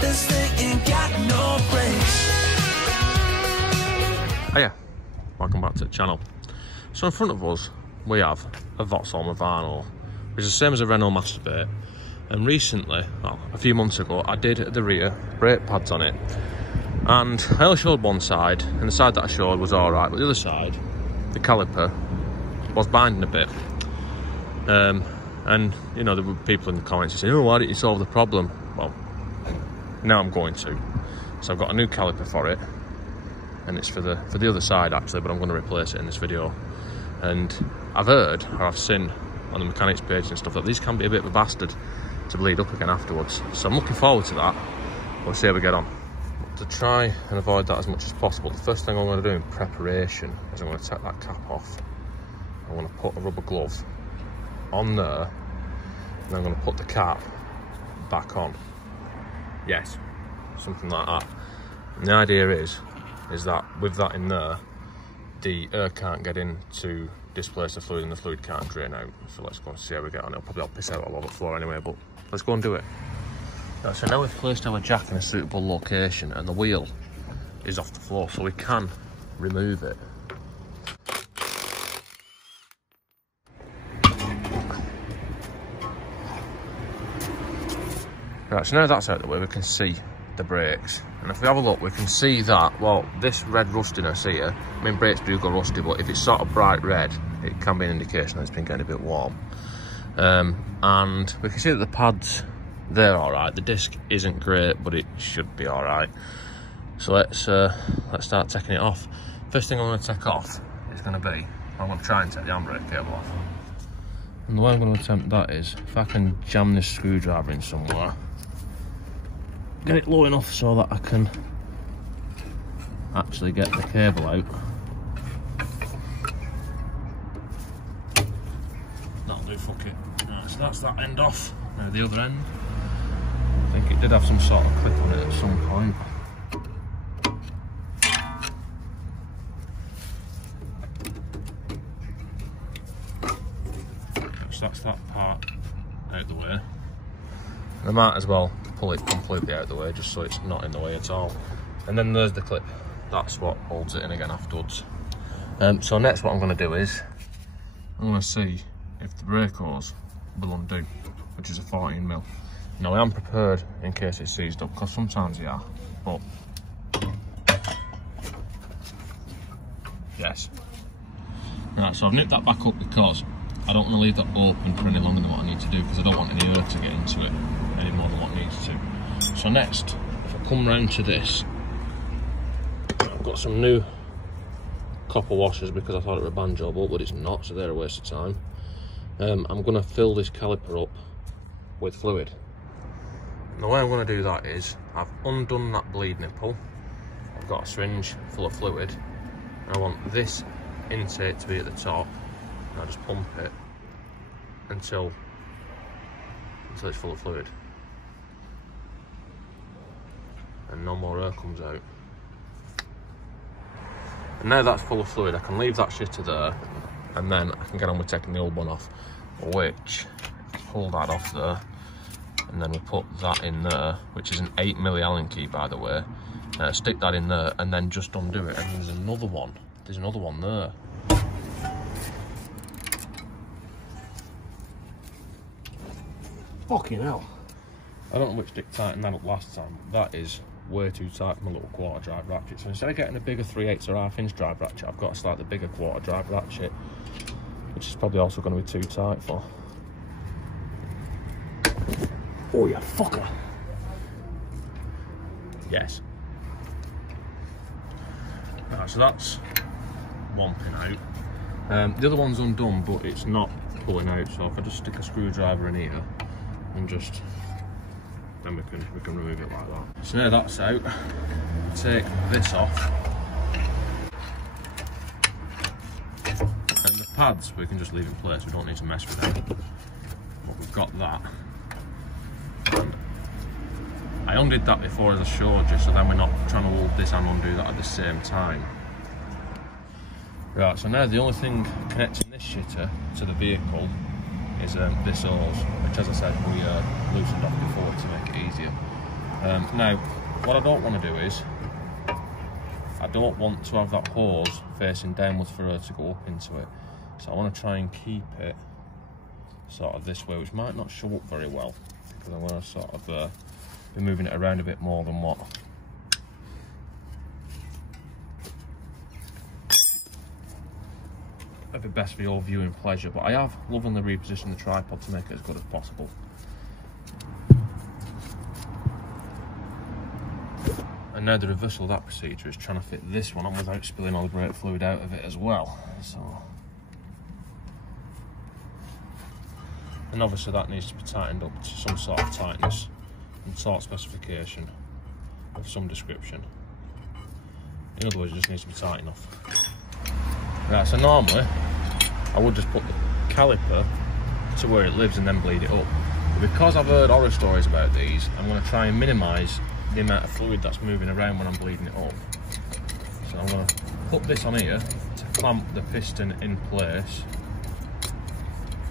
this thing ain't got no brakes. Hiya, welcome back to the channel. So in front of us we have a Vauxhall Movano, which is the same as a Renault Masturbate. And recently, well, a few months ago, I did at the rear brake pads on it, and I only showed one side, and the side that I showed was all right, but the other side, the caliper, was binding a bit. And you know, there were people in the comments who say, "Oh, why didn't you solve the problem?" Well, now I'm going to. So I've got a new caliper for it, and it's for the other side actually, but I'm going to replace it in this video. And I've heard, or I've seen on the mechanics page and stuff, that these can be a bit of a bastard to bleed up again afterwards. So I'm looking forward to that. We'll see how we get on. To try and avoid that as much as possible, the first thing I'm going to do in preparation is I'm going to take that cap off. I'm going to put a rubber glove on there, and I'm going to put the cap back on. Yes, something like that. And the idea is that with that in there, the air can't get in to displace the fluid, and the fluid can't drain out. So let's go and see how we get on. It'll probably all piss out all over the floor anyway, but let's go and do it. Right, so now we've placed our jack in a suitable location and the wheel is off the floor, so we can remove it. Right, so now that's out of the way, we can see the brakes. And if we have a look, we can see that, well, this red rustiness here, I mean, brakes do go rusty, but if it's sort of bright red, it can be an indication that it's been getting a bit warm. And we can see that the pads, they're all right. The disc isn't great, but it should be all right. So let's start taking it off. First thing I'm going to take off is going to be, I'm going to try and take the handbrake cable off. And the way I'm going to attempt that is, if I can jam this screwdriver in somewhere, get it low enough so that I can actually get the cable out. That'll do, fuck it. Right, so that's that end off. Now the other end, I think it did have some sort of clip on it at some point. So that's that part out the way. I might as well pull it completely out of the way just so it's not in the way at all. And then there's the clip. That's what holds it in again afterwards. So next what I'm going to do is, I'm going to see if the brake hose will undo, which is a 14mm. Now I am prepared in case it's seized up, because sometimes they are, but yes. Right, so I've nipped that back up because I don't want to leave that open for any longer than what I need to do, because I don't want any air to get into it any more than what needs to. So next, if I come round to this, I've got some new copper washers because I thought it was a banjo bolt, but it's not, so they're a waste of time. I'm going to fill this caliper up with fluid. And the way I'm going to do that is, I've undone that bleed nipple, I've got a syringe full of fluid, and I want this intake to be at the top, and I just pump it until it's full of fluid. And no more air comes out. And now that's full of fluid, I can leave that shitter there, and then I can get on with taking the old one off, which, pull that off there, and then we put that in there, which is an 8mm Allen key, by the way. Stick that in there, and then just undo it, and there's another one there. Fucking hell. I don't know which dick tightened that up last time. That is way too tight for my little quarter drive ratchet. So instead of getting a bigger 3/8 or half-inch drive ratchet, I've got a slightly bigger quarter drive ratchet, which is probably also going to be too tight for. Oh, you fucker. Yes. Right, so that's one pin out. The other one's undone, but it's not pulling out. So if I just stick a screwdriver in here and just, then we can remove it like that. So now that's out. Take this off. And the pads we can just leave in place. We don't need to mess with them. But we've got that. I undid that before as I showed you, so then we're not trying to hold this and undo that at the same time. Right, so now the only thing connecting this shitter to the vehicle is this hose, which, as I said, we loosened off before to make it easier. Now, what I don't want to do is, I don't want to have that hose facing downwards for her to go up into it. So I want to try and keep it sort of this way, which might not show up very well, because I want to sort of be moving it around a bit more than what. That'd be best for your viewing pleasure, but I have lovingly repositioned the tripod to make it as good as possible. And now the reversal of that procedure is trying to fit this one on without spilling all the brake fluid out of it as well. So, and obviously that needs to be tightened up to some sort of tightness and torque specification of some description. In other words, it just needs to be tight enough. Right, so normally I would just put the caliper to where it lives and then bleed it up. But because I've heard horror stories about these, I'm going to try and minimise the amount of fluid that's moving around when I'm bleeding it up. So I'm going to put this on here to clamp the piston in place,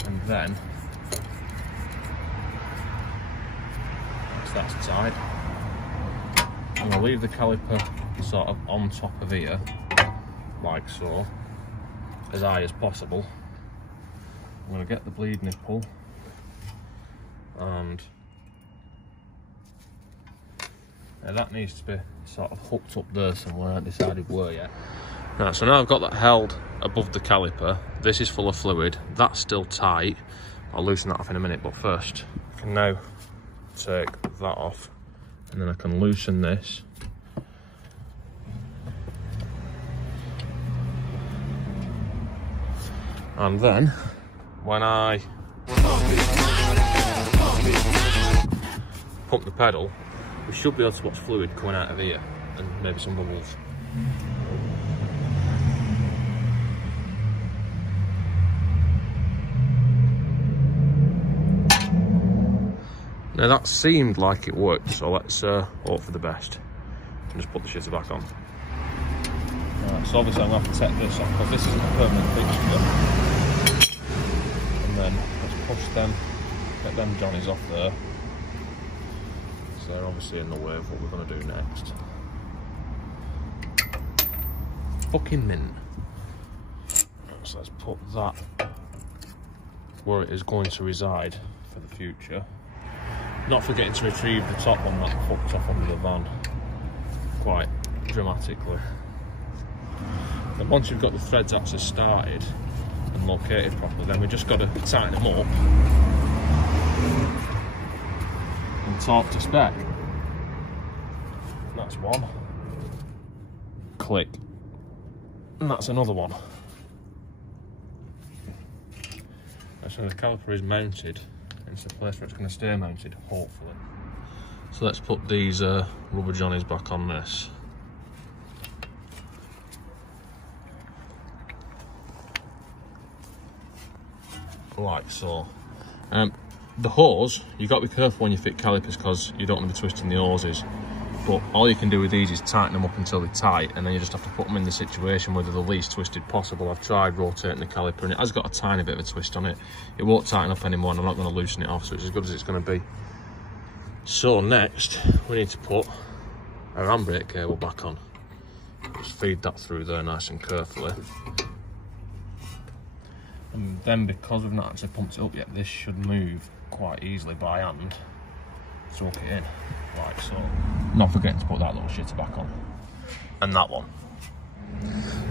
and then once that's tight, I'm going to leave the caliper sort of on top of here, like so, as high as possible. I'm going to get the bleed nipple and that needs to be sort of hooked up there somewhere. I haven't decided where yet. Right, so now I've got that held above the caliper. This is full of fluid. That's still tight. I'll loosen that off in a minute, but first I can now take that off, and then I can loosen this. And then when I pump the pedal, we should be able to watch fluid coming out of here and maybe some bubbles. Now that seemed like it worked, so let's hope for the best and just put the shitter back on. Right, so obviously I'm going to have to take this off because this isn't a permanent fixture. And then let's push them, get them johnnies off there. They're obviously in the way of what we're going to do next. Fucking mint. So let's put that where it is going to reside for the future. Not forgetting to retrieve the top one that fucked off under the van quite dramatically. Then once you've got the threads actually started and located properly, then we've just got to tighten them up and torque to spec. That's one. Click. And that's another one. So the caliper is mounted, and it's the place where it's going to stay mounted, hopefully. So let's put these rubber johnnies back on this. Like so. The hose, you've got to be careful when you fit calipers because you don't want to be twisting the hoses. But all you can do with these is tighten them up until they're tight, and then you just have to put them in the situation where they're the least twisted possible. I've tried rotating the caliper and it has got a tiny bit of a twist on it. It won't tighten up anymore, and I'm not going to loosen it off, so it's as good as it's going to be. So next, we need to put our handbrake cable back on. Just feed that through there nice and carefully. And then because we've not actually pumped it up yet, this should move quite easily by hand. Soak it in, like so. Not forgetting to put that little shitter back on. And that one.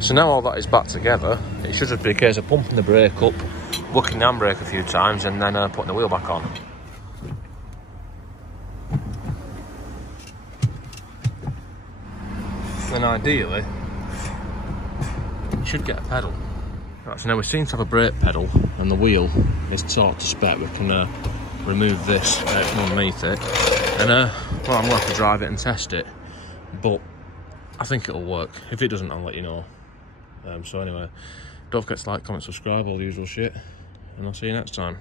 So now all that is back together, it should just be a case of pumping the brake up, working the handbrake a few times, and then putting the wheel back on. Then ideally, you should get a pedal. Right, so now we seem to have a brake pedal and the wheel is torqued to spec. We can remove this from underneath it, and well, I'm going to have to drive it and test it, but I think it'll work. If it doesn't, I'll let you know. So anyway, don't forget to like, comment, subscribe, all the usual shit, and I'll see you next time.